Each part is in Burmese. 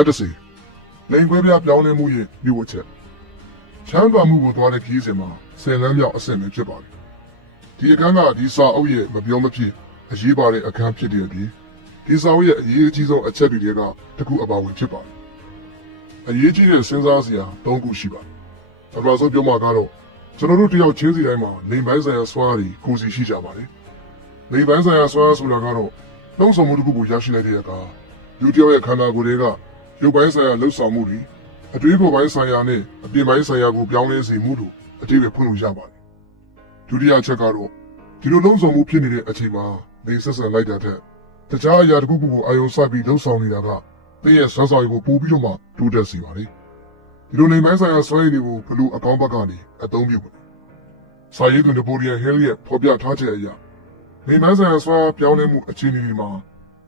တ်တစီလိန်ခွဲပြပြောင်းလဲမှုရဲ့ဒီဝတ်ချက်ချမ်းသာမှုကိုသွားတဲ့ခီးစဉ်မှာဆယ်လမ်းမြောက်အဆင့်ပဲဖြစ်ပါတယ်ဒီအခန်းကဒီစာအုပ်ရဲ့မပြောမဖြစ်အရေးပါတဲ့အခန်းဖြစ်တဲ့အပြင်ဒီစာအုပ်ရဲ့အရေးကြီးဆုံးအချက်တွေကတစ်ခုအပါဝင်ဖြစ်ပါတယ်အရေးကြီးတဲ့စဉ်းစားစရာ၃ခုရှိပါတယ်ပထမဆုံးပြောမှာကတော့ကျွန်တော်တို့တယောက်ချင်းစီတိုင်းမှာလိန်ပိုင်းဆိုင်ရာစွမ်းအားတွေကိုယ်စီရှိကြပါတယ်လိန်ပိုင်းဆိုင်ရာစွမ်းအားဆိုတာကတော့နှုံးဆောင်မှုတစ်ခုကိုရရှိလိုက်တဲ့အခါလူတစ်ယောက်ရဲ့ခန္ဓာကိုယ်တွေကရုပ်ပိုင်းဆိုင်ရာလှုပ်ဆောင်မှုတွေအတွေးကိုယ်ပိုင်းဆိုင်ရာနဲ့အပြင်ပိုင်းဆိုင်ရာကိုပြောင်းလဲစေမှုတို့အတိအကျဖွင့်လို့ရပါတယ်ဒုတိယချက်ကတော့ဒီလိုလုံးဆောင်မှုဖြစ်နေတဲ့အချိန်မှာလိန်ဆက်ဆံလိုက်တဲ့အတွက်တခြားအရာတစ်ခုခုကိုအာရုံစိုက်ပြီးလှုပ်ဆောင်နေတာကသင်ရဲ့စွမ်းဆောင်ရည်ကိုပိုပြီးတော့မှတိုးတက်စေပါတယ်ဒီလိုလိန်ပိုင်းဆိုင်ရာစွမ်းရည်တွေကိုဘလို့အကောင်းဘက်ကနေအသုံးပြုပါတယ်စာရေးသူနပိုလီယန်ဟဲလ်ရဲ့ဖော်ပြထားချက်အရလိန်ပိုင်းဆိုင်ရာစွမ်းပြောင်းလဲမှုအခြေအနေတွေမှာ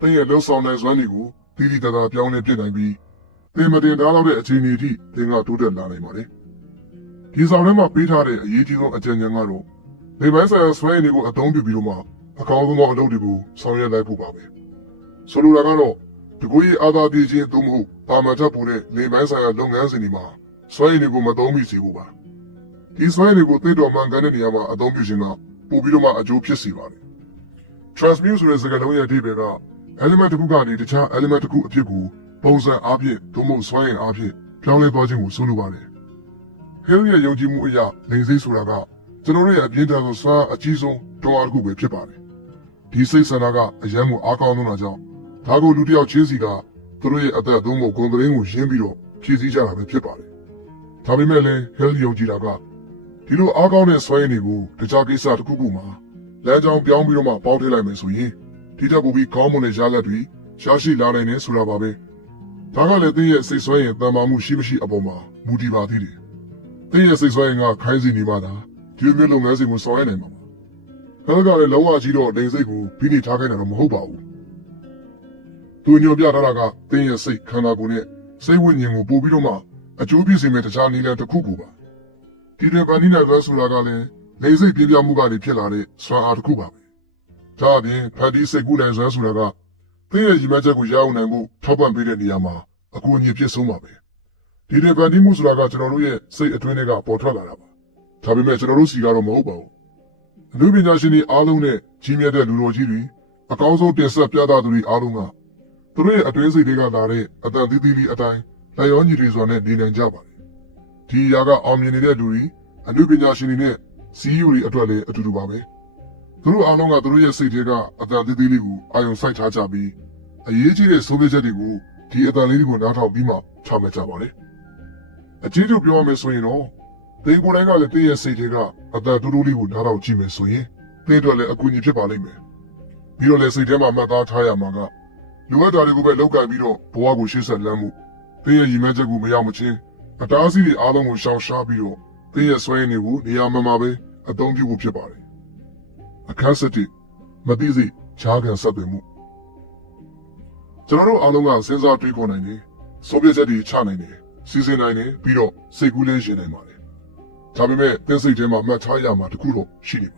သင်ရဲ့လှုပ်ဆောင်တဲ့စွမ်းတွေကိုတိတိကျကျပြောင်းလဲပြနိုင်ပြီးသင်မတင်ထားတော့တဲ့အခြေအနေအထိသင်ကတိုးတက်လာနိုင်ပါတယ်ဒီဆောင်ထဲမှာပေးထားတဲ့အရေးကြီးဆုံးအကြံဉာဏ်ကတော့လိန်ပိုင်းဆိုင်ရာစွမ်းရည်တွေကိုအသုံးပြုပြီးတော့မှအကောင်းဆုံးသောအလုပ်တွေကိုဆောင်ရွက်လိုက်ဖို့ပါပဲဆိုလိုတာကတော့ဒီကိုကြီးအာသာပြေခြင်းသို့မဟုတ်ပါမတ်ဖို့တဲ့လိန်ပိုင်းဆိုင်ရာလုပ်ငန်းစဉ်တွေမှာစွမ်းရည်တွေကိုမသုံးမိစေဖို့ပါဒီစွမ်းရည်တွေကိုသိတော်မှန်ကန်တဲ့နေရာမှာအသုံးပြုခြင်းကပိုပြီးတော့မှအကျိုးဖြစ်စေပါတယ် transmute ဆိုတဲ့စကားလုံးရဲ့အဓိပ္ပာယ်က element တစ်ခုကနေတခြား element တစ်ခုအဖြစ်ကိုပုံစံအားဖြင့်သို့မဟုတ်စွမ်းရည်အားဖြင့်ပြောင်းလဲသွားခြင်းကိုဆိုလိုပါတယ်ဟဲလ်ရဲ့ယုံကြည်မှုအရလိန်စိတ်ဆိုတာကကျွန်တော်တို့ရဲ့အပြင်းထန်ဆုံးစွမ်းအကြီးဆုံးတွန်းအားတစ်ခုပဲဖြစ်ပါတယ်ဒီစိတ်ဆန္ဒကအရန်ကိုအားကောင်းနေတာကြောင့်ဒါကိုလူတစ်ယောက်ချင်းစီကသူတို့ရဲ့အသက်သို့မဟုတ်ဂုဏ်သတင်းကိုရင်းပြီးတော့ဖြည့်ဆည်းကြတာပဲဖြစ်ပါတယ်ဒါပေမဲ့လည်းဟဲလ်ယုံကြည်တာကဒီလိုအားကောင်းတဲ့စွမ်းရည်တွေကိုတခြားကိစ္စတစ်ခုခုမှာလမ်းကြောင်းပြောင်းပြီးတော့မှပေါင်းထည့်လိုက်မယ်ဆိုရင်ဒီတက်ပူပြီးကောင်းမွန်တဲ့ရလဒ်တွေရရှိလာနိုင်တယ်ဆိုတာပါပဲဒါကလည်းသင်ရဲ့စိတ်ဆွဲရင်တန်မာမှုရှိမရှိအပေါ်မှာမူတည်ပါသေးတယ်သင်ရဲ့စိတ်ဆွဲရင်ကခိုင်းစီနေမှသာဒီလိုမျိုးလုပ်ငန်းစဉ်ကိုဆောင်ရွက်နိုင်မှာပါဟဲလ်ကလည်းလုံးဝကြီးတော့လိန်စိတ်ကိုဖိနေထားခိုင်းတာတော့မဟုတ်ပါဘူးသူညွှန်ပြထားတာကသင်ရဲ့စိတ်ခန္ဓာကိုယ်နဲ့စိတ်ဝိညာဉ်ကိုပို့ပြီးတော့မှအကျိုးပြည့်စေမယ့်တခြားနည်းလမ်းတစ်ခုကိုပါဒီတွင်ဗန်နီနာလွဲဆိုတာကလည်းလိန်စိတ်ပြင်းပြမှုကနေဖြစ်လာတဲ့စွမ်းအားတစ်ခုပါပဲဒါအပြင်ဖန်တီးစိတ်ကူးနိုင်စွမ်းဆိုတာကသင်ရဲ့ရည်မှန်းချက်ကိုရအောင်နိုင်မှုထောက်ပံ့ပေးတဲ့နေရာမှာအကူအညီဖြစ်ဆုံးပါပဲဒီတွင်ဗန်တီးမှုဆိုတာကကျွန်တော်တို့ရဲ့စိတ်အတွင်းတွေကပေါ်ထွက်လာတာပါဒါပေမဲ့ကျွန်တော်တို့စီကတော့မဟုတ်ပါဘူးလူပညာရှင်တွေအားလုံးနဲ့ကြီးမြတ်တဲ့လူတော်ကြီးတွေအကောင်းဆုံးတင်ဆက်ပြသသူတွေအားလုံးကသူတို့ရဲ့အတွင်းစိတ်တွေကလာတဲ့အတန်သီးသီးလေးအတိုင်းလက်ရောညီတွေစွာနဲ့နေနိုင်ကြပါတယ်ဒီအရာကအောင်မြင်နေတဲ့လူတွေအမှုပညာရှင်တွေနဲ့ CEO တွေအတွက်လည်းအတူတူပါပဲသူတို့အားလုံးကသူတို့ရဲ့စိတ်တွေကအတန်သီးသီးလေးကိုအာရုံစိုက်ထားကြပြီးအရေးကြီးတဲ့ဆုံးဖြတ်ချက်တွေကိုဒီအတန်လေးတွေကိုနားထောင်ပြီးမှချမှတ်ကြပါလေအချင်းတို့ပြောရမယ်ဆိုရင်တော့သင်ကိုယ်တိုင်ကလည်းသင်ရဲ့စိတ်တွေကအတန်တူတူလေးကိုနားထောင်ကြည့်မယ်ဆိုရင်သင်တို့လည်းအကူအညီဖြစ်ပါလိမ့်မယ်ပြီးတော့လည်းစိတ်ထဲမှာမှတ်သားထားရမှာကလိုအပ်တာတွေကိုပဲလောက်ကင်ပြီးတော့ဘဝကိုရှေ့ဆက်လမ်းမှုသင်ရဲ့ရည်မှန်းချက်ကိုမရမချင်းအတားအဆီးတွေအားလုံးကိုရှောင်ရှားပြီးတော့သင်ရဲ့စွမ်းရည်တွေကိုနေရာမှန်မှာပဲအသုံးပြုဖို့ဖြစ်ပါတယ်အခန်း7မသိစိတ်ခြားခံဆက်သွယ်မှုကျွန်တော်တို့အားလုံးကစဉ်းစားတွေးခေါ်နိုင်တယ်ဆုံးဖြတ်ချက်တွေချနိုင်တယ်စီစဉ်နိုင်တယ်ပြီးတော့စိတ်ကူးလဲရှင်နိုင်ပါတယ်ဒါပေမဲ့သင်စိတ်ထဲမှာမှတ်ထားရမှာတခုတော့ရှိနေပါ